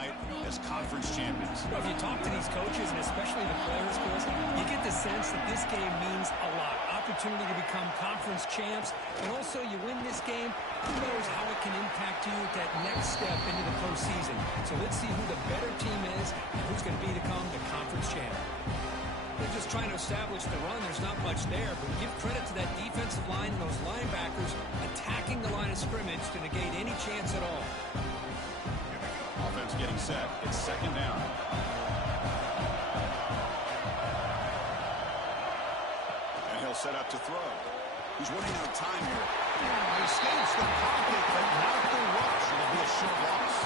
tonight as conference champions. Well, if you talk to these coaches, and especially the players, Chris, you get the sense that this game means a lot. Opportunity to become conference champs, and also you win this game, who knows how it can impact you at that next step into the postseason. So let's see who the better team is and who's going to become the conference champ. They're just trying to establish the run. There's not much there, but give credit to that defensive line and those linebackers attacking the line of scrimmage to negate any chance at all. Offense getting set. It's second down. And he'll set up to throw. He's running out of time here. He escapes the pocket, but not the rush. It'll be a short loss.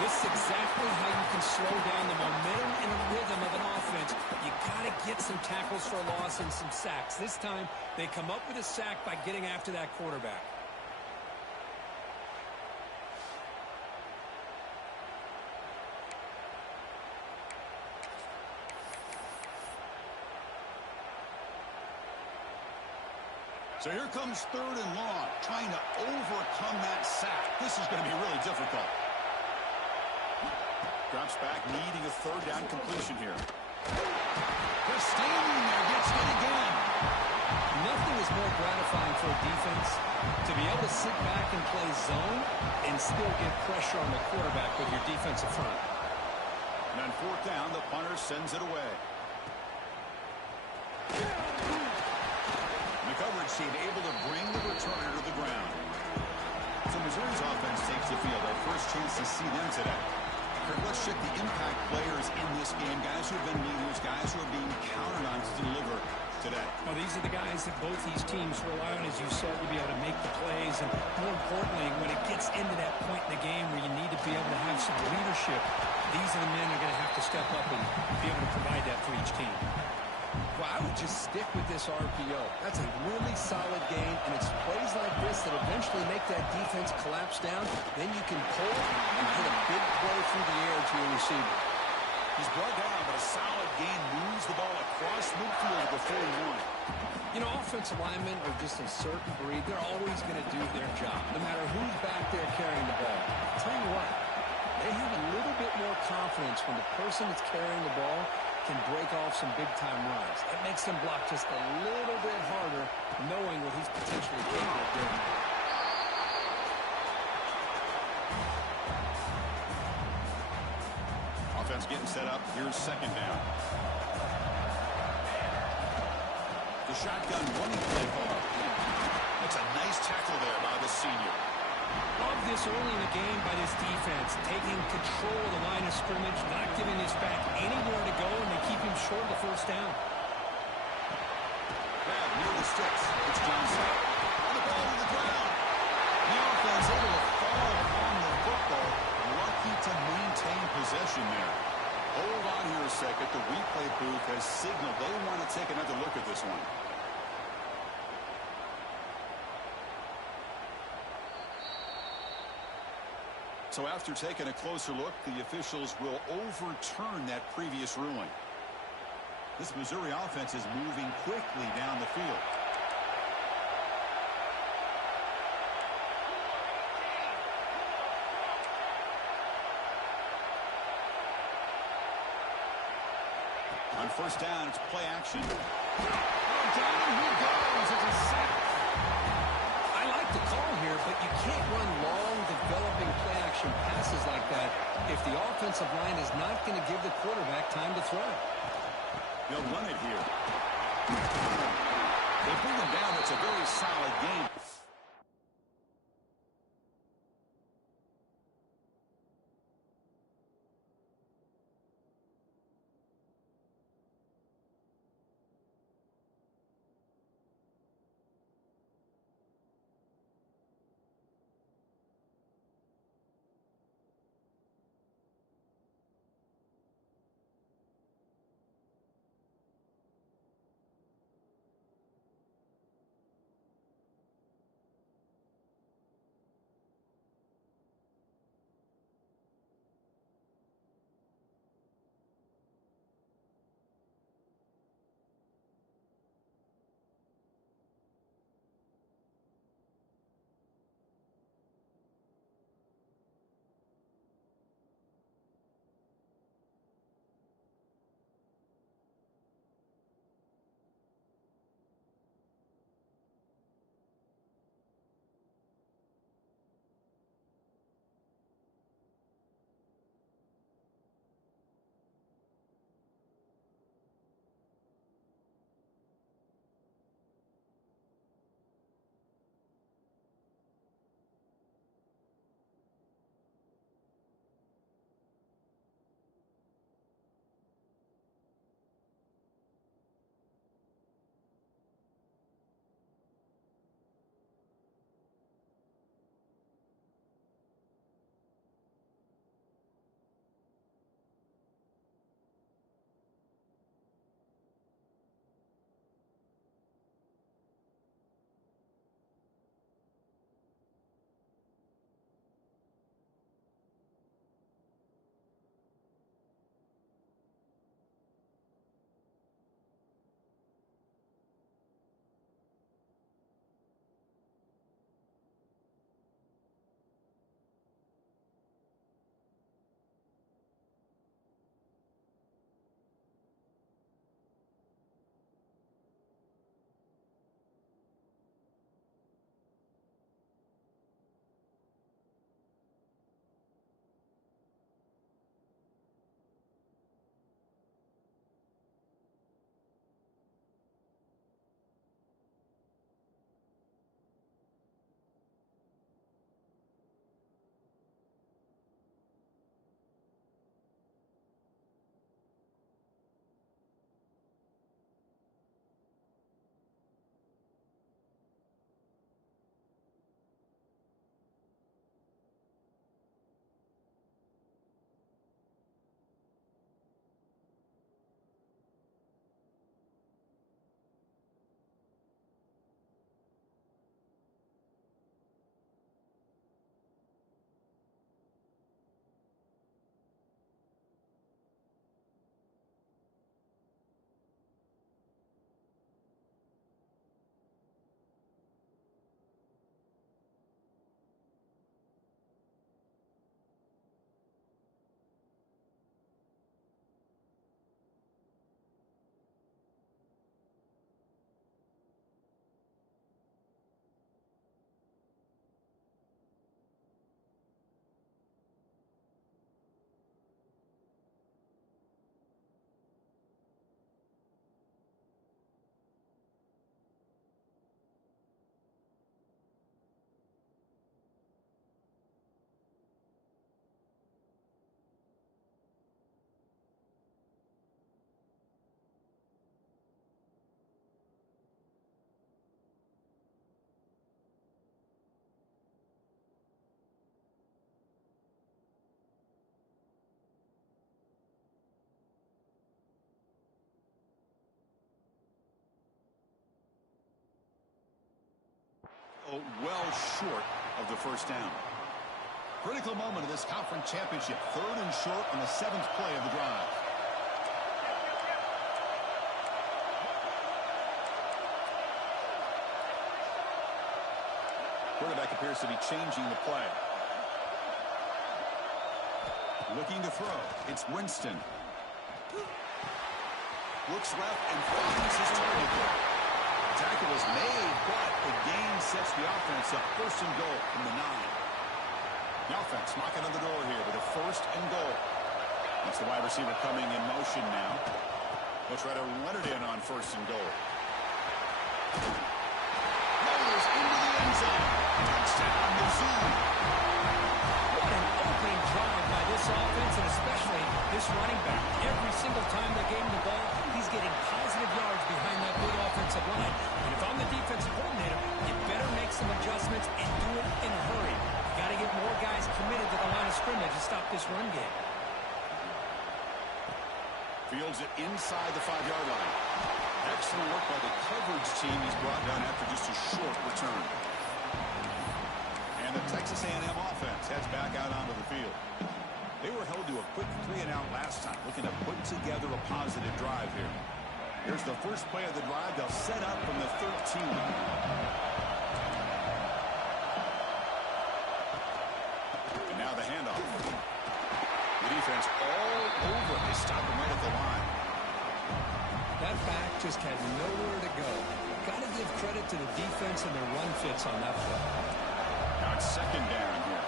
This is exactly how you can slow down the momentum and rhythm of an offense. You got to get some tackles for a loss and some sacks. This time, they come up with a sack by getting after that quarterback. So here comes third and long, trying to overcome that sack. This is going to be really difficult. Drops back, needing a third down completion here. Just standing there, gets it again. Nothing is more gratifying for a defense to be able to sit back and play zone and still get pressure on the quarterback with your defensive front. And on fourth down, the punter sends it away. The coverage team able to bring the returner to the ground. So Missouri's offense takes the field. Our first chance to see them today. Let's check the impact players in this game. Guys who have been leaders, guys who are being counted on to deliver today. Well, these are the guys that both these teams rely on, as you said, to be able to make the plays. And more importantly, when it gets into that point in the game where you need to be able to have some leadership, these are the men that are going to have to step up and be able to provide that for each team. Well, I would just stick with this RPO. That's a really solid game, and it's plays like this that eventually make that defense collapse down. Then you can pull and hit a big play through the air to your receiver. He's brought down, but a solid gain moves the ball across midfield to the 41. You know, offensive linemen are just a certain breed. They're always going to do their job, no matter who's back there carrying the ball. I'll tell you what, they have a little bit more confidence when the person that's carrying the ball can break off some big-time runs. It makes them block just a little bit harder, knowing what he's potentially capable of doing. Offense getting set up. Here's second down. The shotgun running play call. That's a nice tackle there by the senior. Love this early in the game by this defense, taking control of the line of scrimmage, not giving this back anywhere to go, and they keep him short of the first down. Grab near the sticks. It's Johnson. On the ball to the ground. The offense able to fall on the football. Lucky to maintain possession there. Hold on here a second. The replay booth has signaled they want to take another look at this one. So after taking a closer look, the officials will overturn that previous ruling. This Missouri offense is moving quickly down the field. On first down, it's play action. Oh, down he goes. It's a sack. I like the call here, but you can't run long, developing play-action passes like that if the offensive line is not going to give the quarterback time to throw. They'll run it here. They bring him down. It's a very solid game. short of the first down. Critical moment of this conference championship. 3rd and short on the 7th play of the drive. Quarterback appears to be changing the play. Looking to throw. It's Winston. Looks left and finds his target there. Tackle is made, but the gain sets the offense up. 1st and goal from the 9. The offense knocking on the door here with a 1st and goal. That's the wide receiver coming in motion now. They'll try to run it in on 1st and goal. Motors into the end zone. Touchdown, Mizzou. What an opening drive by this offense, and especially this running back. Every single time they gave him the ball, he's getting positive yards behind that big offensive line. And if I'm the defensive coordinator, you better make some adjustments and do it in a hurry. You got to get more guys committed to the line of scrimmage to stop this run game. Fields it inside the 5-yard line. Excellent work by the coverage team. He's brought down after just a short return. And the Texas A&M offense heads back out onto the field. They were held to a quick 3-and-out last time, looking to put together a positive drive here. Here's the first play of the drive. They'll set up from the 13. And now the handoff. The defense all over. They stop him right at the line. That back just had nowhere to go. Got to give credit to the defense and their run fits on that play. Now it's 2nd down here.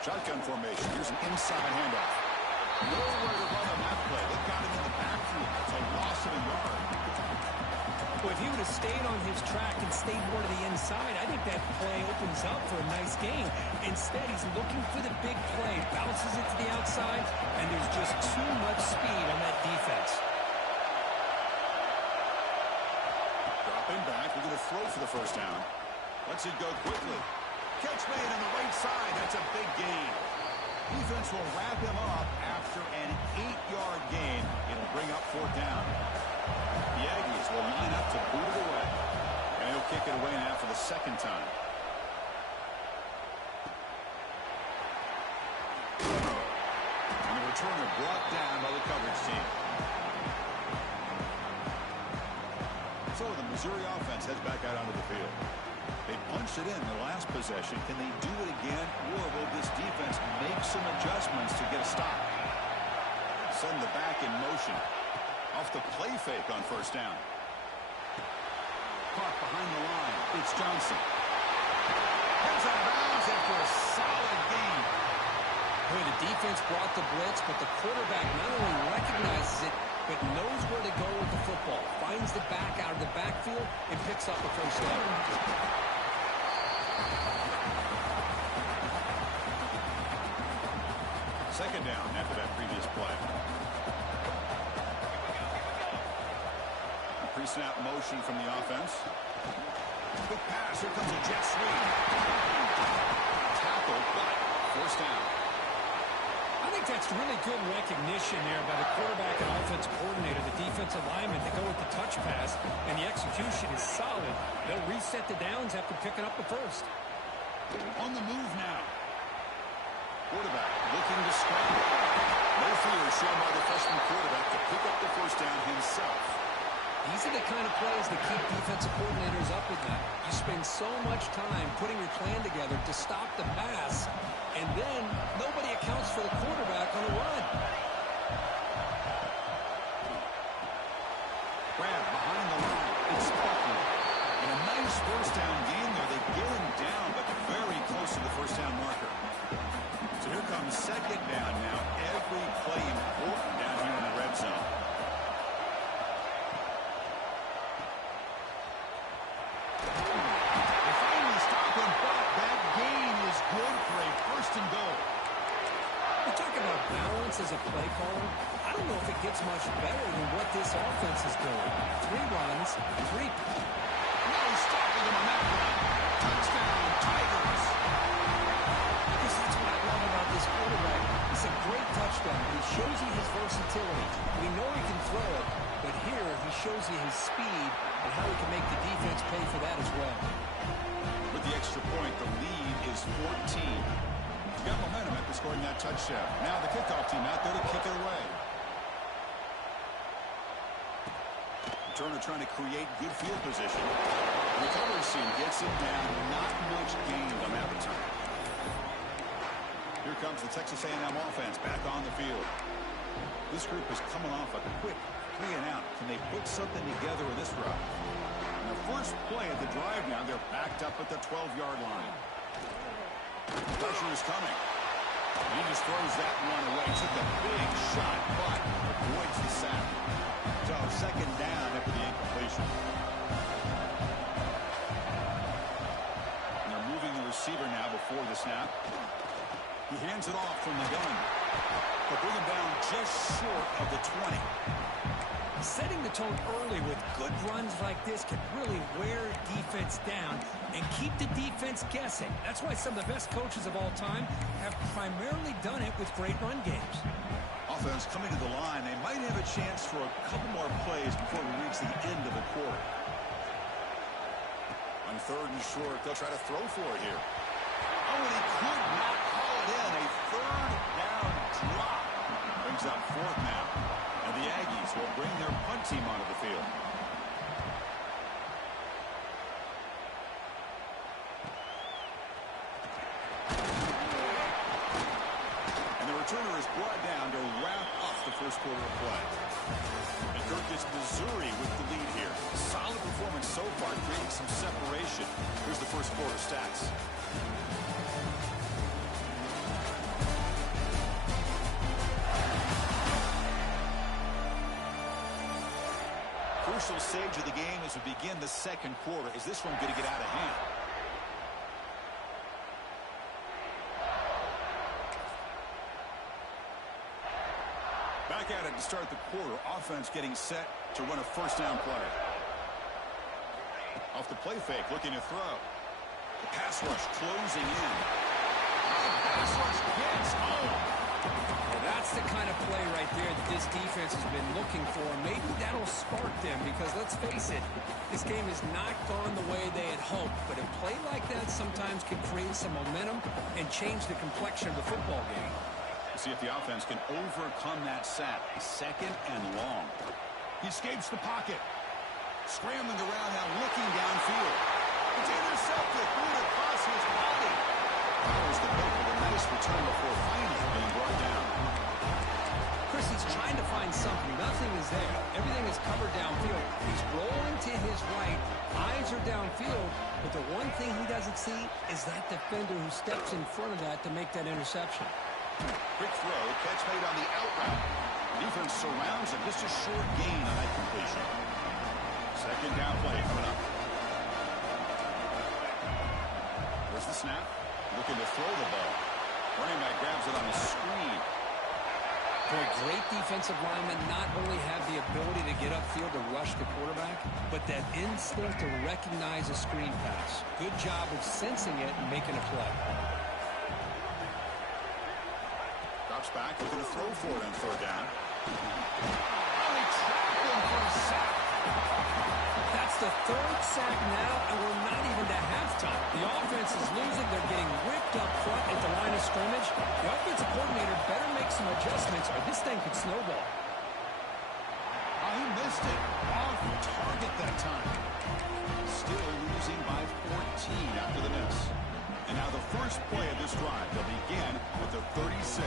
Shotgun formation. Here's an inside handoff. Nowhere to run on that play. They got him in the backfield. It's a loss of a yard. Well, if he would have stayed on his track and stayed more to the inside, I think that play opens up for a nice gain. Instead, he's looking for the big play, bounces it to the outside, and there's just too much speed on that defense. Dropping back, we're going to throw for the 1st down. Lets it go quickly. Catch made on the right side. That's a big gain. Defense will wrap him up after an 8-yard gain. It'll bring up 4th down. The Aggies will line up to boot it away. And he'll kick it away now for the 2nd time. And the returner brought down by the coverage team. So the Missouri offense heads back out onto the field. They punched it in the last possession. Can they do it again, or will this defense make some adjustments to get a stop? Send the back in motion. Off the play fake on 1st down. Caught behind the line. It's Johnson. Comes out of bounds after a solid gain. Boy, the defense brought the blitz, but the quarterback not only recognizes it, but knows where to go with the football. Finds the back out of the backfield and picks up a 1st down. 2nd down after that previous play. Pre-snap motion from the offense. Quick pass. Here comes a jet sweep. Tackle, but 1st down. I think that's really good recognition there by the quarterback and offensive coordinator, the defensive lineman, to go with the touch pass, and the execution is solid. They'll reset the downs after picking up the 1st. On the move now. Quarterback looking to scramble. No fear shown by the freshman quarterback to pick up the 1st down himself. These are the kind of plays that keep defensive coordinators up at night. You spend so much time putting your plan together to stop the pass, and then nobody accounts for the quarterback on a run. Grab behind the line. It's Buckner. And a nice 1st down gain there. They get him down, but very close to the 1st down marker. So here comes 2nd down now. Every play important down here in the red zone. They finally stop him, but that gain is good for a 1st and goal. You talk about balance as a play caller. I don't know if it gets much better than what this offense is doing. 3 runs, 3. No stopping him on that run. Touchdown, Tigers. Because that's what I love about this quarterback. It's a great touchdown, but he shows you his versatility. We know he can throw it, but here he shows you his speed and how he can make the defense pay for that as well. With the extra point, the lead is 14. He's got momentum after scoring that touchdown. Now the kickoff team out there to kick it away. Turner trying to create good field position. The recovery team gets it down. Not much gained on that return. Here comes the Texas A&M offense back on the field. This group is coming off a quick 3 and out. Can they put something together in this drive? And the first play of the drive now, they're backed up at the 12-yard line. Pressure is coming. He just throws that one away. Took a big shot, but avoids the sack. So second down after the incompletion. And they're moving the receiver now before the snap. He hands it off from the gun. But bring him down just short of the 20. Setting the tone early with good runs like this can really wear defense down and keep the defense guessing. That's why some of the best coaches of all time have primarily done it with great run games. Offense coming to the line. They might have a chance for a couple more plays before we reach the end of the quarter. On third and short, they'll try to throw for it here. Oh, and he could not call it in. A third down drop. Brings up fourth now. And the Aggies will bring their punt team onto the field. And the returner is brought down to wrap up the first quarter of play. And Kirk gets Missouri with the lead here. Solid performance so far, creating some separation. Here's the first quarter stats. Crucial stage of the game as we begin the second quarter. Is this one going to get out of hand? Back at it to start the quarter. Offense getting set to run a first down play. Off the play fake, looking to throw. The pass rush closing in. The pass rush gets home. Well, that's the kind of play right there that this defense has been looking for. Maybe that'll spark them because, let's face it, this game has not gone the way they had hoped. But a play like that sometimes can create some momentum and change the complexion of the football game. We'll see if the offense can overcome that sack. Second and long. He escapes the pocket. Scrambling around now, looking downfield. It's intercepted. Through across his body. Powers the pick with a nice return before finally being brought down. Chris, he's trying to find something. Nothing is there. Everything is covered downfield. He's rolling to his right. Eyes are downfield. But the one thing he doesn't see is that defender who steps in front of that to make that interception. Quick throw. Catch made on the out route. Defense surrounds him. Just a short gain on that completion. Second down play coming up. There's the snap. Looking to throw the ball. Running back grabs it on the screen. Boy, great defensive linemen not only have the ability to get upfield to rush the quarterback, but that instinct to recognize a screen pass. Good job of sensing it and making a play. Drops back, looking to throw for it on third down. Oh, he trapped him for a sack. That's the third sack now, and we're not even to halftime. The offense is losing. They're getting ripped up front at the line of scrimmage. The offensive coordinator better make some adjustments, or this thing could snowball. Oh, he missed it. Off target that time. Still losing by 14 after the miss. And now the first play of this drive. They'll begin with the 36.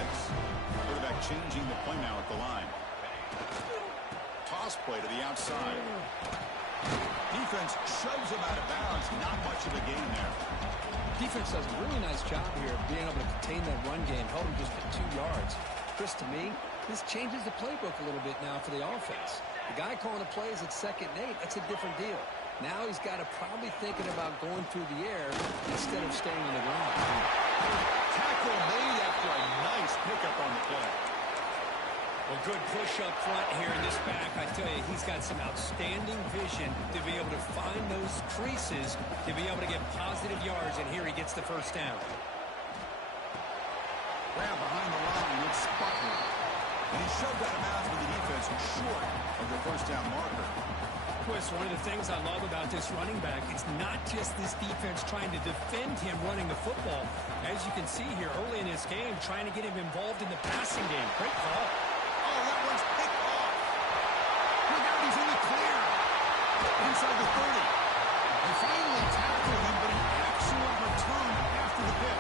Quarterback changing the play now at the line. Toss play to the outside. Defense shoves him out of bounds. Not much of a gain there. Defense does a really nice job here of being able to contain that run game. Held him just at 2 yards. Chris, to me, this changes the playbook a little bit now for the offense. The guy calling the plays at 2nd and 8, that's a different deal. Now he's got to probably thinking about going through the air instead of staying in the ground. Tackle made after a nice pickup on the play. Well, good push up front here in this back. I tell you, he's got some outstanding vision to be able to find those creases, to be able to get positive yards, and here he gets the first down. Grab behind the line with Sputler. And he shoved out of bounds with the defense short of the first down marker. Chris, one of the things I love about this running back, it's not just this defense trying to defend him running the football. As you can see here early in this game, trying to get him involved in the passing game. Great call. Oh, that one's picked off. Look out, he's in the clear. Inside the 30. They finally tackle him, but an excellent return after the pick.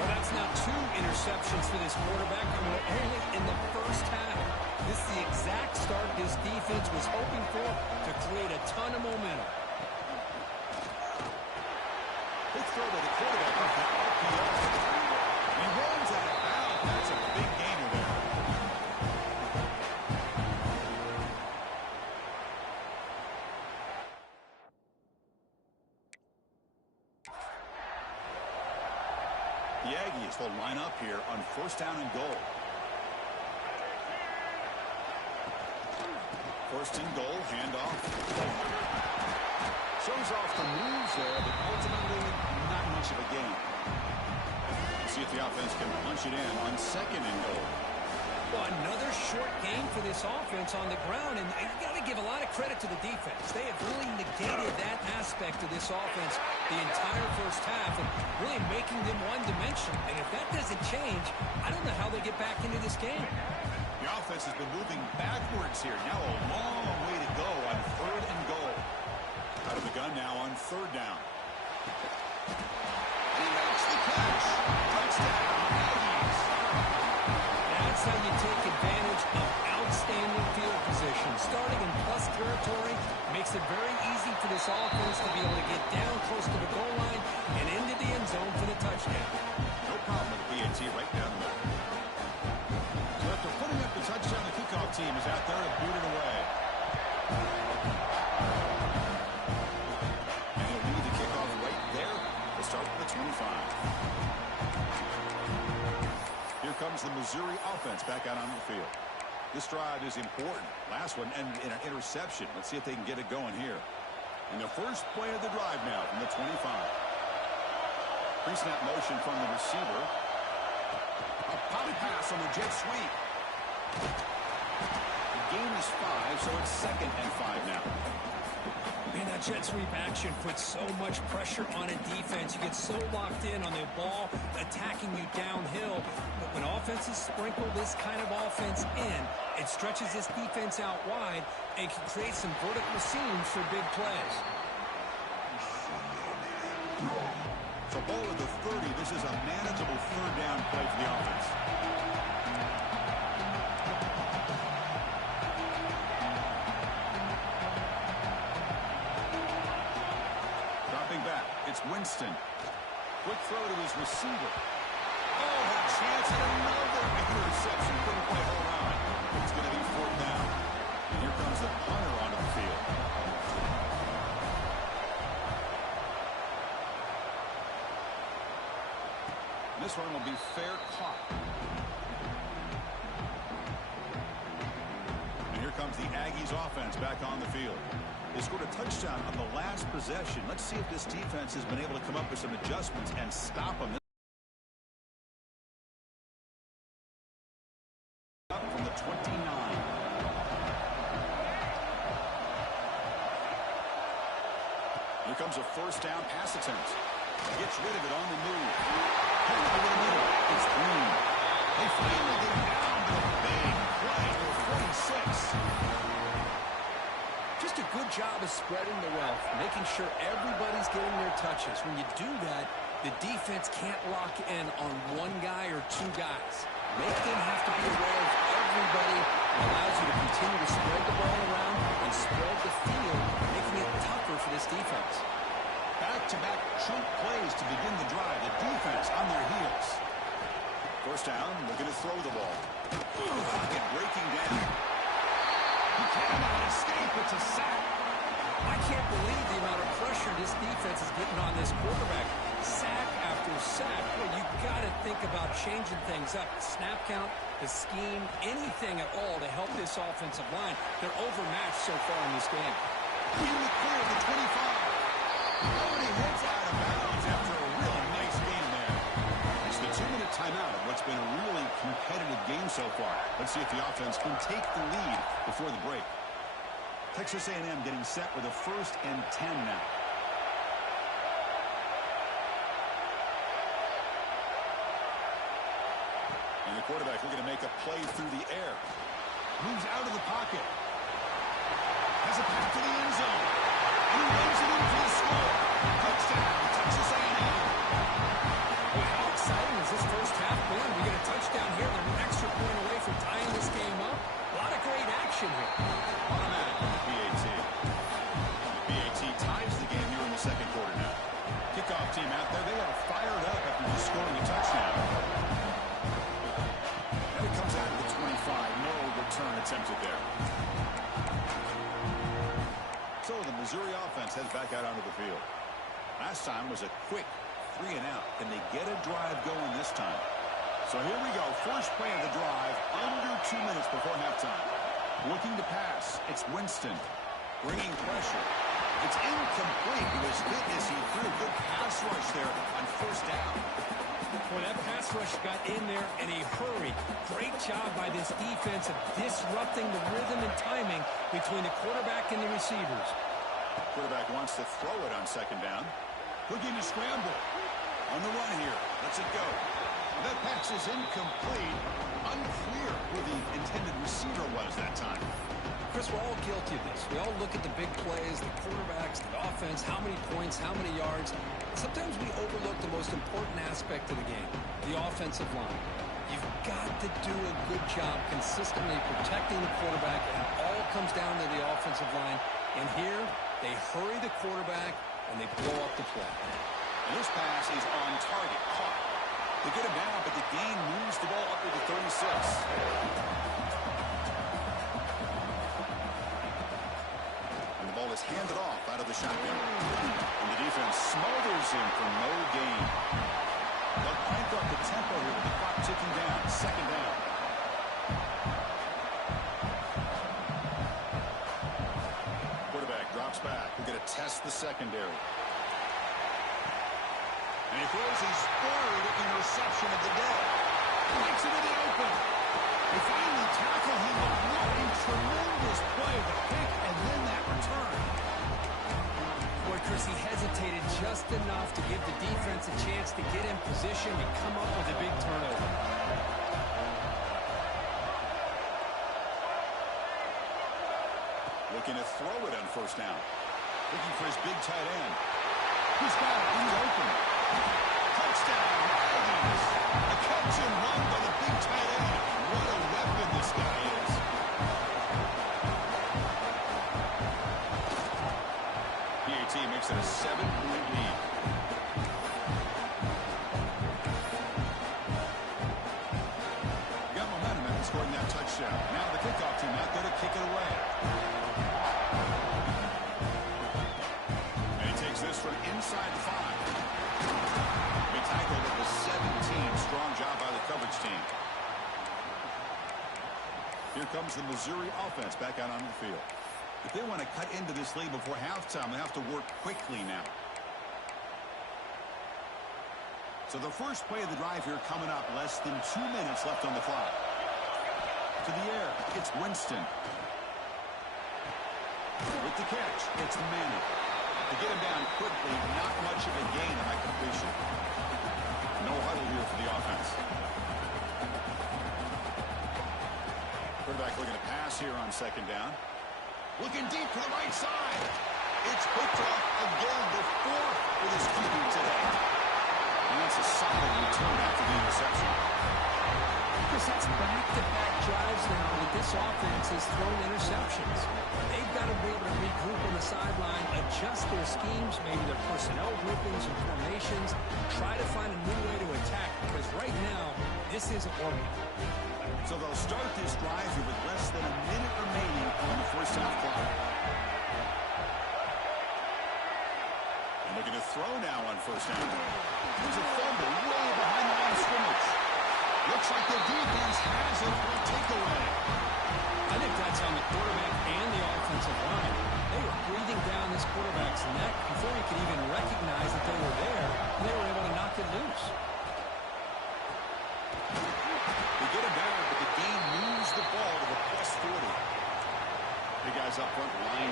Well, that's now 2 interceptions for this quarterback, and we're only in the first half. This is the exact start this defense was hoping for to create a ton of momentum. Big throw by the quarterback off the RPO. He runs out of bounds. That's a big gainer there. The Aggies will line up here on 1st down and goal. 1st and goal, handoff. Shows off the moves there, but ultimately not much of a gain. Let's see if the offense can punch it in on 2nd and goal. Well, another short game for this offense on the ground, and you got to give a lot of credit to the defense. They have really negated that aspect of this offense the entire first half and really making them one-dimensional. And if that doesn't change, I don't know how they get back into this game. The offense has been moving backwards here. Now a long way to go on 3rd and goal. Out of the gun now on 3rd down. He makes the catch. Touchdown, Aggies. That's how you take advantage of outstanding field position. Starting in plus territory makes it very easy for this offense to be able to get down close to the goal line and into the end zone for the touchdown. No problem with BAT right down the middle. So after putting up the touchdown, the kickoff team is out there to boot it away. And he'll lead the kickoff right there. We'll start with the 25. Here comes the Missouri offense back out on the field. This drive is important. Last one ended in an interception. Let's see if they can get it going here. And the first play of the drive now from the 25. Pre-snap motion from the receiver. A poppy pass on the jet sweep. The gain is 5, so it's 2nd and 5 now. Man, that jet sweep action puts so much pressure on a defense. You get so locked in on the ball attacking you downhill. But when offenses sprinkle this kind of offense in, it stretches this defense out wide and can create some vertical seams for big plays. So ball at the 30. This is a manageable 3rd down play for the offense. It's Winston. Quick throw to his receiver. Oh, a chance at another interception. Couldn't quite hold on. It's going to be 4th down. And here comes the punter onto the field. This one will be fair caught. And here comes the Aggies offense back on the field. They scored a touchdown on the last possession. Let's see if this defense has been able to come up with some adjustments and stop them. Up from the 29. Here comes a 1st down pass attempt. Gets rid of it on the move. Over the middle. It's Green. They finally get down to a big play for 46. Just a good job of spreading the wealth, making sure everybody's getting their touches. When you do that, the defense can't lock in on one guy or 2 guys. Make them have to be aware of everybody. It allows you to continue to spread the ball around and spread the field, making it tougher for this defense. Back-to-back chunk plays to begin the drive. The defense on their heels. 1st down, looking to throw the ball. Pocket breaking down. He cannot escape. It's a sack. I can't believe the amount of pressure this defense is getting on this quarterback. Sack after sack. Well, you got to think about changing things up. Snap count, the scheme, anything at all to help this offensive line. They're overmatched so far in this game. In the clear of the 25. Nobody hits out of bounds after a really nice game there. It's the 2-minute timeout of what's been a really competitive game so far. Let's see if the offense can take the lead before the break. Texas A&M getting set with a 1st and 10 now. And the quarterback looking to make a play through the air. Moves out of the pocket. Has a pass to the end zone. And he runs it in for the score. Touchdown, Texas A&M. Well, how exciting has this first half been? We get a touchdown here. They're an extra point away from tying this game up. A lot of great action here. Automatic on the PAT. The PAT ties the game here in the second quarter now. Kickoff team out there. They are fired up after just scoring a touchdown. And it comes out to the 25. No return attempted there. So the Missouri offense heads back out onto the field. Last time was a quick 3 and out. Can they get a drive going this time? So here we go. First play of the drive under 2 minutes before halftime. Looking to pass. It's Winston. Bringing pressure. It's incomplete. He was hit as he threw. Good pass rush there on first down. Boy, that pass rush got in there in a hurry. Great job by this defense of disrupting the rhythm and timing between the quarterback and the receivers. Quarterback wants to throw it on second down. Looking to scramble. On the run here. Lets it go. That pass is incomplete. Unclear who the intended receiver was that time. Chris, we're all guilty of this. We all look at the big plays, the quarterbacks, the offense, how many points, how many yards. Sometimes we overlook the most important aspect of the game, the offensive line. You've got to do a good job consistently protecting the quarterback, and it all comes down to the offensive line. And here, they hurry the quarterback, and they blow up the play. And this pass is on target, caught. They get him down, but the gain moves the ball up to the 36. Is handed off out of the shotgun. And the defense smothers him for no gain. They'll crank up the tempo here with the clock ticking down. Second down. Quarterback drops back. We're going to test the secondary. And he throws his 3rd interception of the day. Makes it in the open. They finally tackle him, but what a tremendous play. The pick and then that return. Boy, Chris, he hesitated just enough to give the defense a chance to get in position and come up with a big turnover. Looking to throw it on first down. Looking for his big tight end. He's got it. He's open. Touchdown. Ravens. A catch and run by the big tight end. What a weapon this guy is. PAT makes it a 7-point lead. Got momentum after scoring that touchdown. Now the kickoff team out there to kick it away. And he takes this from inside the 5. He tackled at the 17. Strong job by the coverage team. Here comes the Missouri offense back out on the field. If they want to cut into this lead before halftime, they have to work quickly now. So the first play of the drive here coming up. Less than 2 minutes left on the clock. To the air, it's Winston. With the catch, it's Manning. To get him down quickly, not much of a gain on that completion. No huddle here for the offense. Quarterback looking to pass here on second down. Looking deep to the right side. It's picked off again, the 4th for this QB today. And that's a solid return after the interception. Chris, that's back-to-back drives now that this offense has thrown interceptions. They've got to be able to regroup on the sideline, adjust their schemes, maybe their personnel groupings and formations, try to find a new way to attack, because right now, this isn't working. So they'll start this drive here with less than a minute remaining on the first half clock. And looking to throw now on first down. There's a fumble way behind the line of scrimmage. Looks like the defense has it for a takeaway. I think that's on the quarterback and the offensive line. They were breathing down this quarterback's neck before he could even recognize that they were there, and they were able to knock it loose. They get him down, but the game moves the ball to the +40. Big guys up front line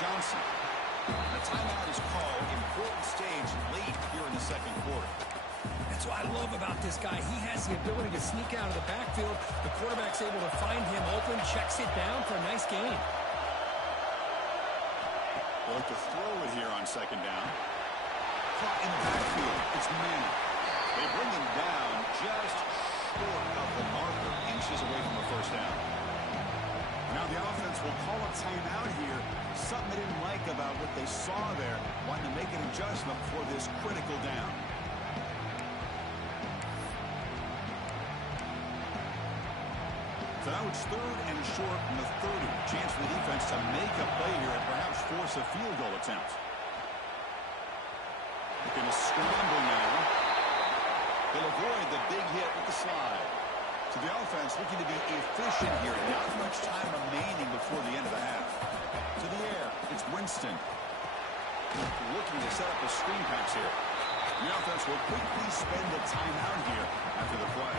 Johnson. The timeout is called. Important stage late here in the second quarter. That's what I love about this guy. He has the ability to sneak out of the backfield. The quarterback's able to find him open, checks it down for a nice gain. They'll look to throw it here on second down. Caught in the backfield. It's Manning. They bring him down just short of the marker, inches away from the first down. Now the offense will call a timeout here. Something they didn't like about what they saw there. Wanting to make an adjustment for this critical down. So now it's third and short from the 30. Chance for the defense to make a play here and perhaps force a field goal attempt. They're going to scramble now. They'll avoid the big hit with the slide. So the offense looking to be efficient here. Not much time remaining before the end of the half. To the air, it's Winston. Looking to set up a screen pass here. The offense will quickly spend the timeout here after the play.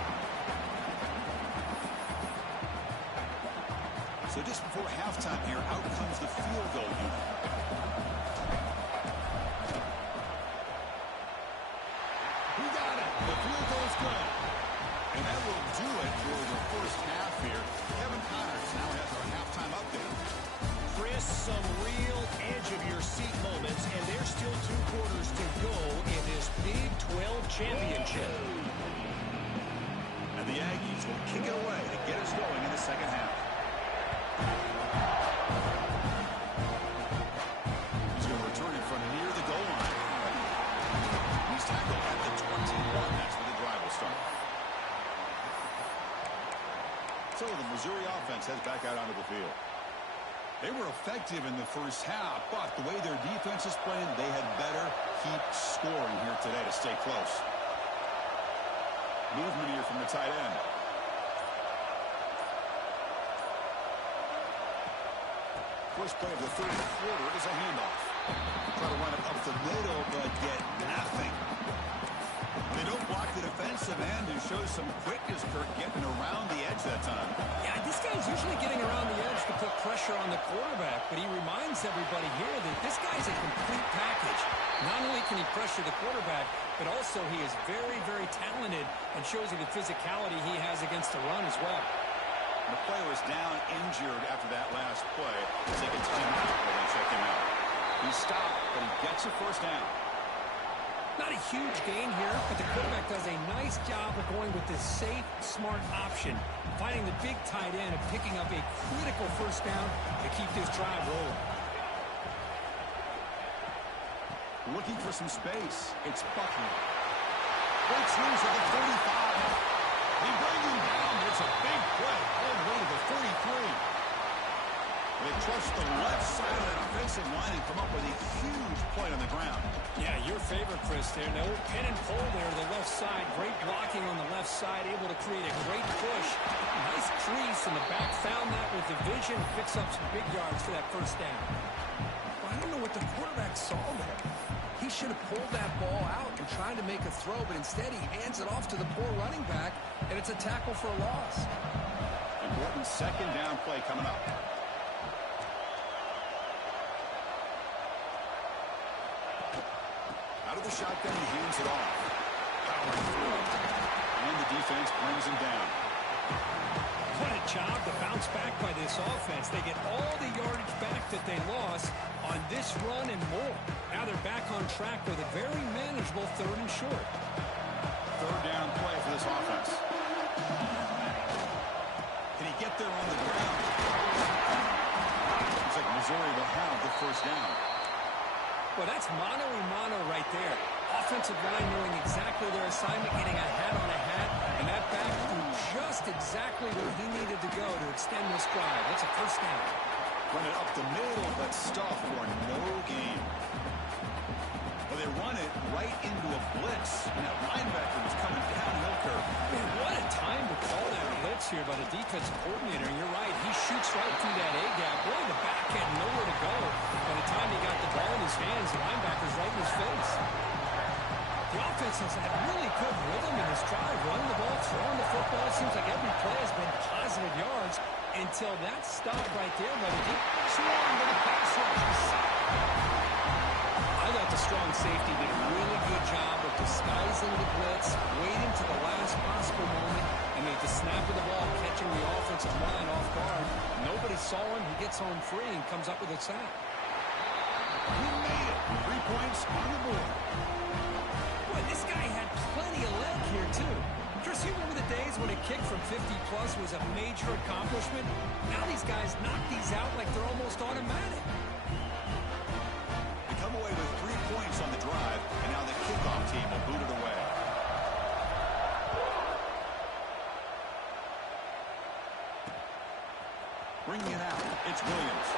So just before halftime here, out comes the field goal unit. Who got it? The field goal's good. And that will do it for the first half here. Kevin Connors now has our halftime update. Chris, some real edge-of-your-seat moments, and there's still 2 quarters to go in this Big 12 championship. And the Aggies will kick it away to get us going in the second half. He's going to return it from near the goal line. He's tackled at the 21. That's where the drive will start. So the Missouri offense heads back out onto the field. They were effective in the first half, but the way their defense is playing, they had better keep scoring here today to stay close. Movement here from the tight end. First play of the third quarter is a handoff. Try to run it up the middle, but get nothing. They don't block the defensive end, who shows some quickness, Kirk, getting around the edge that time. Yeah, this guy's usually getting around the edge to put pressure on the quarterback, but he reminds everybody here that this guy's a complete package. Not only can he pressure the quarterback, but also he is very, very talented and shows you the physicality he has against the run as well. The player is down injured after that last play. Take a timeout while they check him out. He stopped, but he gets a first down. Not a huge gain here, but the quarterback does a nice job of going with this safe, smart option, finding the big tight end and picking up a critical first down to keep this drive rolling. Looking for some space. It's Buckner. Breaks loose at the 45. They bring him down. It's a big play all the way to the 43. They trust the left side of that offensive line and come up with a huge play on the ground. Yeah, your favorite, Chris, there. The old pin and pull there to the left side. Great blocking on the left side, able to create a great push. Nice crease in the back. Found that with the vision. Picks up some big yards for that first down. Well, I don't know what the quarterback saw there. He should have pulled that ball out and tried to make a throw, but instead he hands it off to the poor running back, and it's a tackle for a loss. Important second down play coming up. Out of the shotgun, he hands it off. Power through. And the defense brings him down. What a job to bounce back by this offense. They get all the yardage back that they lost on this run and more. Now they're back on track with a very manageable third and short. Third down play for this offense. Can he get there on the ground? Looks like Missouri will have the first down. Well, that's mano-a-mano right there. Offensive line knowing exactly their assignment, getting a hat on a hat, and that back threw just exactly where he needed to go to extend this drive. That's a first down. Run it up the middle, but stuff for no gain. Well, they run it right into a blitz, and that linebacker was coming downhill curve. Man, what a time to call that blitz here by the defensive coordinator. And you're right, he shoots right through that A-gap. Really, the back had nowhere to go. By the time he got the ball in his hands, the linebacker's right in his face. The offense has had really good rhythm in this drive, running the ball, throwing the football. It seems like every play has been positive yards, until that stop right there, but it swung to the pass rush. I thought the strong safety did a really good job of disguising the blitz, waiting to the last possible moment, and at the snap of the ball, catching the offensive line off guard. Nobody saw him. He gets home free and comes up with a sack. He made it. 3 points on the board. Boy, this guy had plenty of leg here, too. Chris, you remember the days when a kick from 50-plus was a major accomplishment? Now these guys knock these out like they're almost automatic. They come away with 3 points on the drive, and now the kickoff team will boot it away. Bringing it out, it's Williams.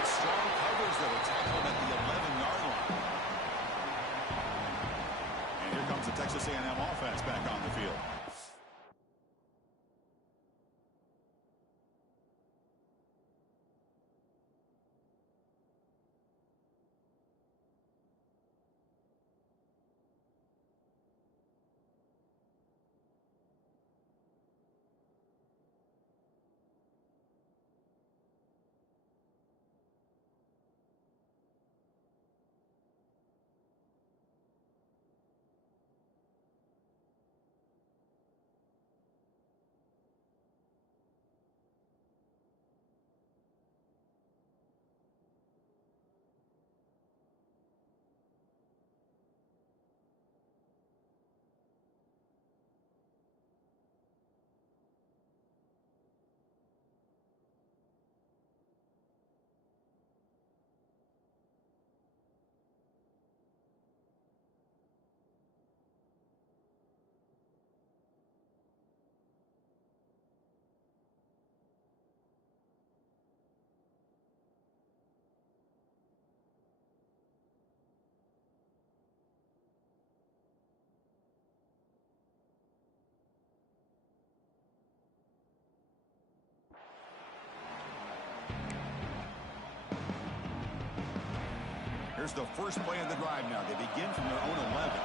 That's strong coverage that will tackle him at the 11-yard line. And here comes the Texas A&M offense back on the field. Here's the first play of the drive now. They begin from their own 11.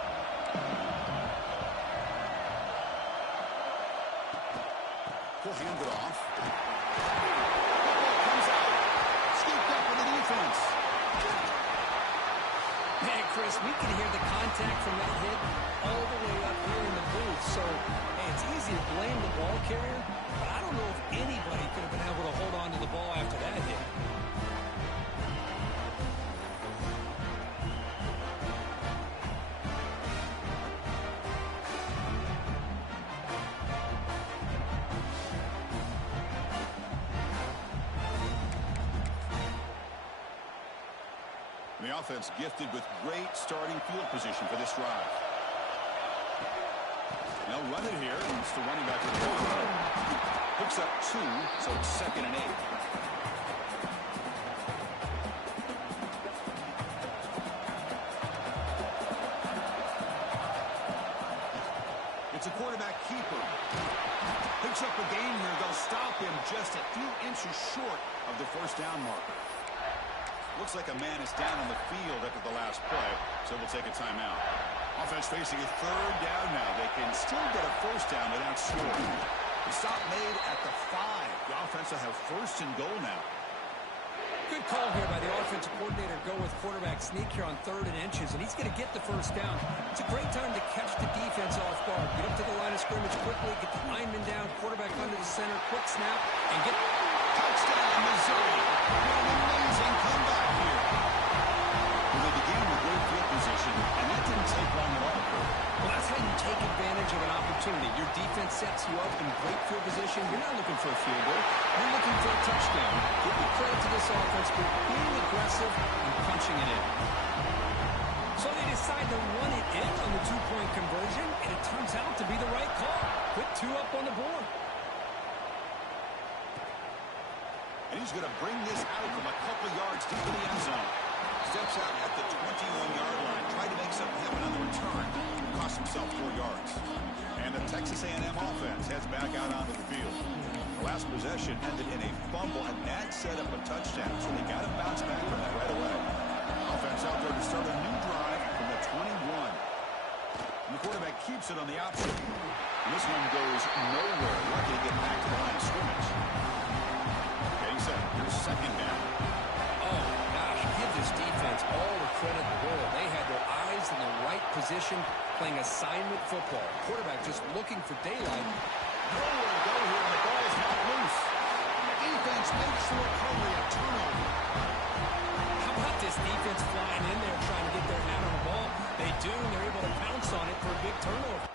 He'll hand it off. Comes out. Scooped up with the defense. Man, Chris, we can hear the contact from that hit all the way up here in the booth. So, hey, it's easy to blame the ball carrier, but I don't know if anybody could have been able to hold on to the ball after that hit. The offense gifted with great starting field position for this drive. They'll run it here. It's the running back with the ball. Picks up 2, so it's 2nd and 8. It's a quarterback keeper. Picks up a gain here. They'll stop him just a few inches short of the first down marker. Looks like a man is down on the field after the last play, so we'll take a timeout. Offense facing a 3rd down now. They can still get a first down without scoring. The stop made at the 5. The offense will have 1st and goal now. Good call here by the offensive coordinator to go with quarterback sneak here on 3rd and inches, and he's going to get the first down. It's a great time to catch the defense off guard. Get up to the line of scrimmage quickly, get the lineman down, quarterback under the center, quick snap, and get... Touchdown, Missouri. What an amazing comeback here. Well, they began with great field position, and that didn't take long at all. Well, that's how you take advantage of an opportunity. Your defense sets you up in great field position. You're not looking for a field goal. You're looking for a touchdown. Give the credit to this offense for being aggressive and punching it in. So they decide to run it in on the 2-point conversion, and it turns out to be the right call. Put 2 up on the board. And he's going to bring this out from a couple yards deep in the end zone. Steps out at the 21-yard line. Tried to make something happen on the return. Cost himself 4 yards. And the Texas A&M offense heads back out onto the field. The last possession ended in a fumble, and that set up a touchdown. So they got to bounce back from that right away. Offense out there to start a new drive from the 21. And the quarterback keeps it on the option. And this one goes nowhere. Lucky to get back to the line of scrimmage. Here's second down. Oh, gosh, give this defense all the credit in the world. They had their eyes in the right position, playing assignment football. Quarterback just looking for daylight. Nowhere to go here, and the ball's not loose. Defense makes the recovery a turnover. How about this defense flying in there trying to get their hand on the ball? They do, and they're able to pounce on it for a big turnover.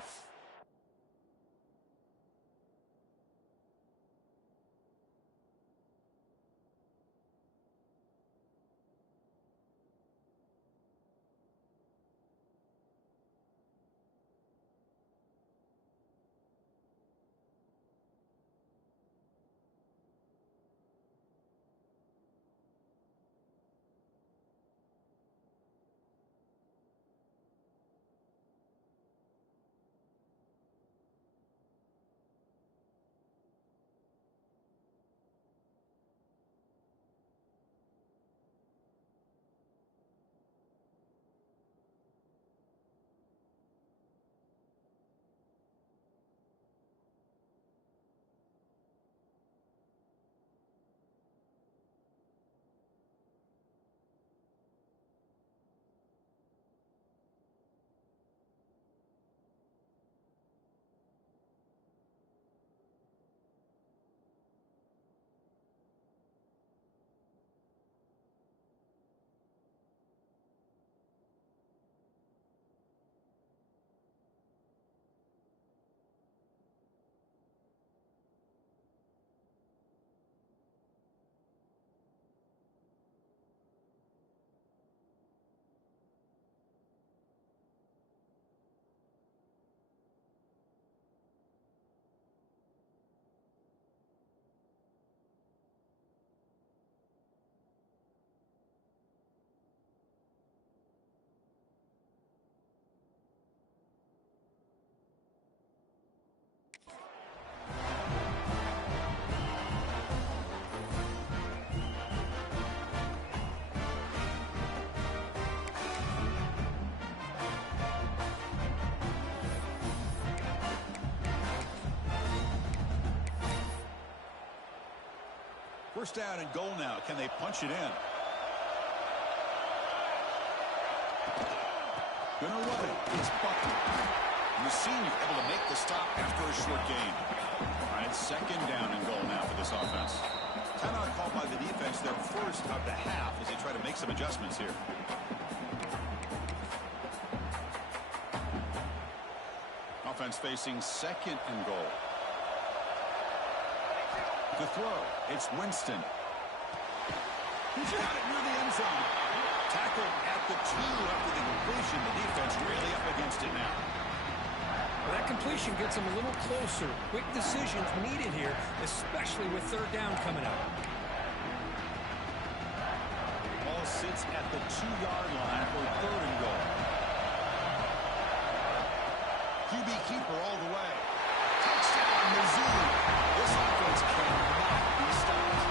First down and goal now. Can they punch it in? Gonna run it. It's Buckner. The senior able to make the stop after a short gain. All right, second down and goal now for this offense. Timeout called by the defense, their first of the half as they try to make some adjustments here. Offense facing second and goal. The throw, it's Winston. He's got it near the end zone. Tackle at the 2 after the completion. The defense really up against it now. Well, that completion gets them a little closer. Quick decisions needed here, especially with third down coming up. Ball sits at the 2-yard line for third and goal. QB keeper all the way. Touchdown, Missouri. This offense cannot be stopped.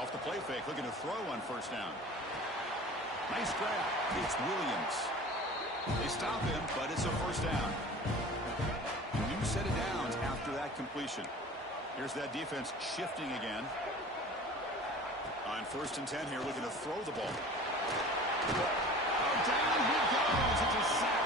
Off the play fake, looking to throw on first down. Nice grab. It's Williams. They stop him, but it's a first down. New set of downs after that completion. Here's that defense shifting again. On first and 10 here, looking to throw the ball. Oh, down he goes. It's a sack.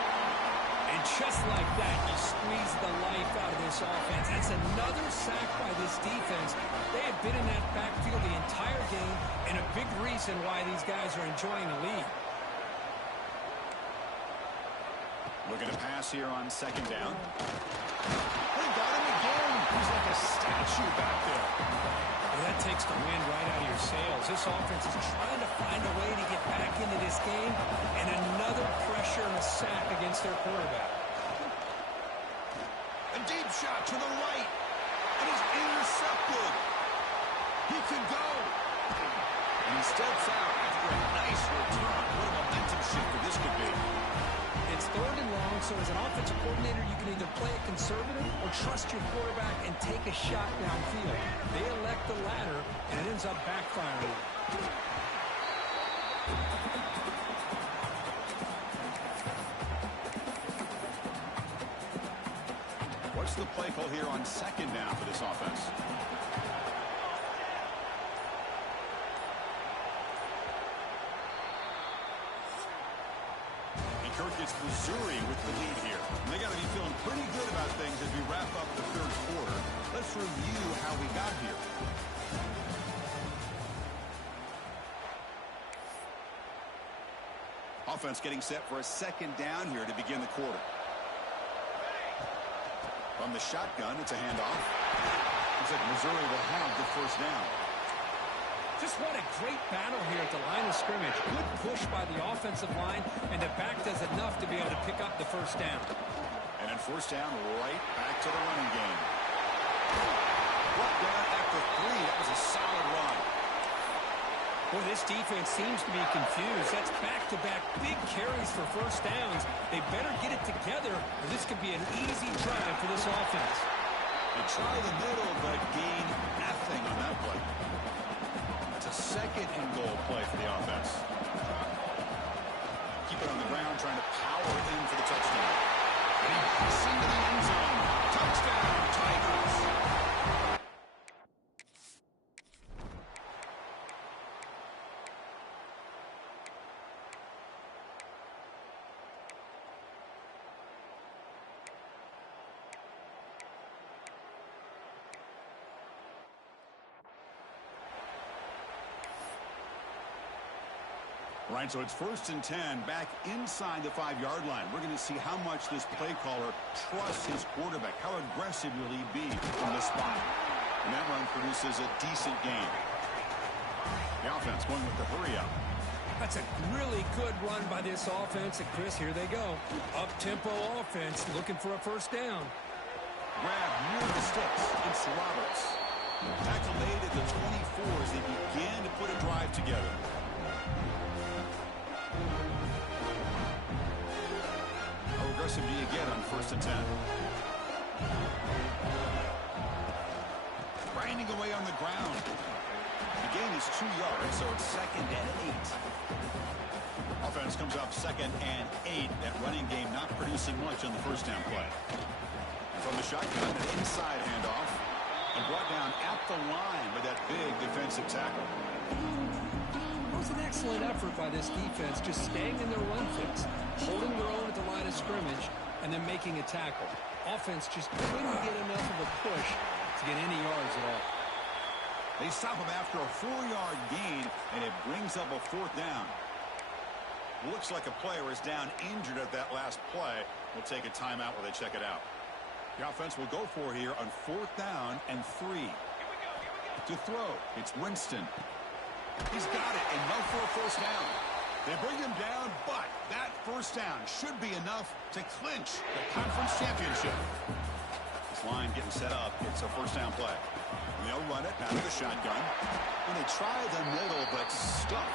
And just like that, you squeeze the life out of this offense. That's another sack by this defense. They have been in that backfield the entire game, and a big reason why these guys are enjoying the lead. Looking to pass here on second down. They got him again. He's like a statue back there. Well, that takes the wind right out of your sails. This offense is trying to find a way to get back into this game, and another pressure and a sack against their quarterback. A deep shot to the right. It is intercepted. He can go. And he steps out after a nice return. What a momentum shifter this could be. It's third and long, so as an offensive coordinator, you can either play it conservative or trust your quarterback and take a shot downfield. They elect the latter, and it ends up backfiring. What's the play call here on second down for this offense? Kirk gets Missouri with the lead here. And they got to be feeling pretty good about things as we wrap up the third quarter. Let's review how we got here. Offense getting set for a second down here to begin the quarter. From the shotgun, it's a handoff. Looks like Missouri will have the first down. Just what a great battle here at the line of scrimmage. Good push by the offensive line, and the back does enough to be able to pick up the first down. And then first down, right back to the running game. Brought down after 3. That was a solid run. Boy, this defense seems to be confused. That's back-to-back big carries for first downs. They better get it together, or this could be an easy drive for this offense. They try the middle, but gain nothing on that play. It's a second and goal play for the offense. Keep it on the ground, trying to power in for the touchdown. And he gets into the end zone. Touchdown, Tigers. Right, so it's 1st and 10 back inside the 5-yard line. We're going to see how much this play caller trusts his quarterback. How aggressive will he be from this spot? And that run produces a decent gain. The offense going with the hurry up. That's a really good run by this offense. And Chris, here they go. Up-tempo offense looking for a first down. Grab near the sticks. It's Roberts. Tackle made at the 24 as they begin to put a drive together. How aggressive do you get on 1st and 10? Grinding away on the ground. The gain is 2 yards, so it's 2nd and 8. Offense comes up 2nd and 8. That running game not producing much on the first down play. From the shotgun, an inside handoff. And brought down at the line with that big defensive tackle. It was an excellent effort by this defense, just staying in their run fix, holding their own at the line of scrimmage, and then making a tackle. Offense just couldn't get enough of a push to get any yards at all. They stop him after a 4-yard gain, and it brings up a 4th down. Looks like a player is down injured at that last play. We'll take a timeout while they check it out. The offense will go for here on 4th down and 3. To throw, it's Winston. He's got it, and no for a first down. They bring him down, but that first down should be enough to clinch the conference championship. This line getting set up. It's a first down play. And they'll run it out of the shotgun. And they try the middle, but stuck